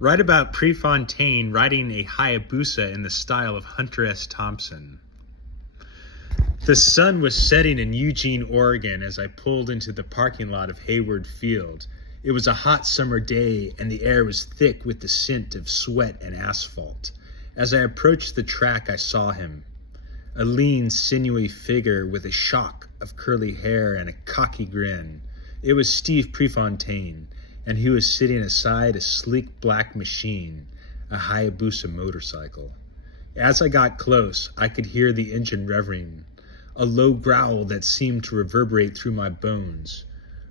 Write about Prefontaine riding a Hayabusa in the style of Hunter S. Thompson. The sun was setting in Eugene, Oregon as I pulled into the parking lot of Hayward Field. It was a hot summer day and the air was thick with the scent of sweat and asphalt. As I approached the track, I saw him. A lean, sinewy figure with a shock of curly hair and a cocky grin. It was Steve Prefontaine, and he was sitting aside a sleek black machine, a Hayabusa motorcycle. As I got close, I could hear the engine revving, a low growl that seemed to reverberate through my bones.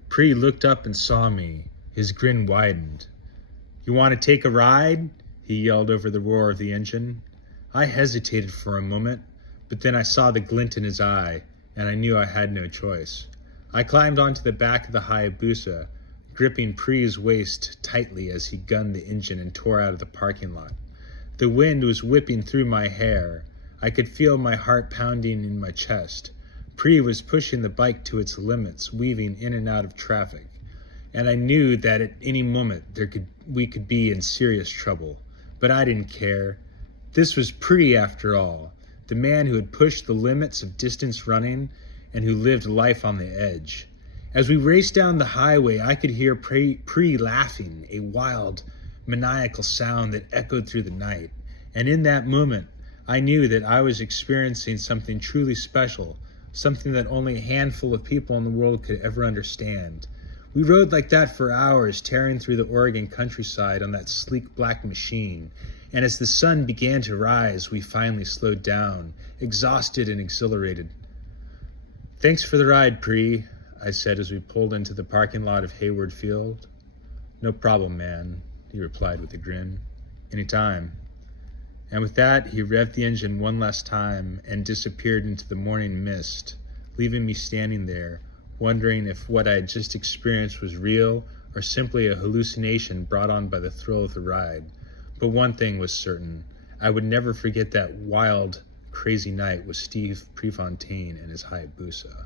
Pre looked up and saw me. His grin widened. "You want to take a ride?" he yelled over the roar of the engine. I hesitated for a moment, but then I saw the glint in his eye, and I knew I had no choice. I climbed onto the back of the Hayabusa, gripping Pre's waist tightly as he gunned the engine and tore out of the parking lot. The wind was whipping through my hair. I could feel my heart pounding in my chest. Pre was pushing the bike to its limits, weaving in and out of traffic, and I knew that at any moment we could be in serious trouble. But I didn't care. This was Pre, after all, the man who had pushed the limits of distance running and who lived life on the edge. As we raced down the highway, I could hear Pre laughing, a wild, maniacal sound that echoed through the night. And in that moment, I knew that I was experiencing something truly special, something that only a handful of people in the world could ever understand. We rode like that for hours, tearing through the Oregon countryside on that sleek black machine. And as the sun began to rise, we finally slowed down, exhausted and exhilarated. "Thanks for the ride, Pre," I said as we pulled into the parking lot of Hayward Field. "No problem, man," he replied with a grin. "Anytime." And with that, he revved the engine one last time and disappeared into the morning mist, leaving me standing there, wondering if what I had just experienced was real or simply a hallucination brought on by the thrill of the ride. But one thing was certain: I would never forget that wild, crazy night with Steve Prefontaine and his Hayabusa.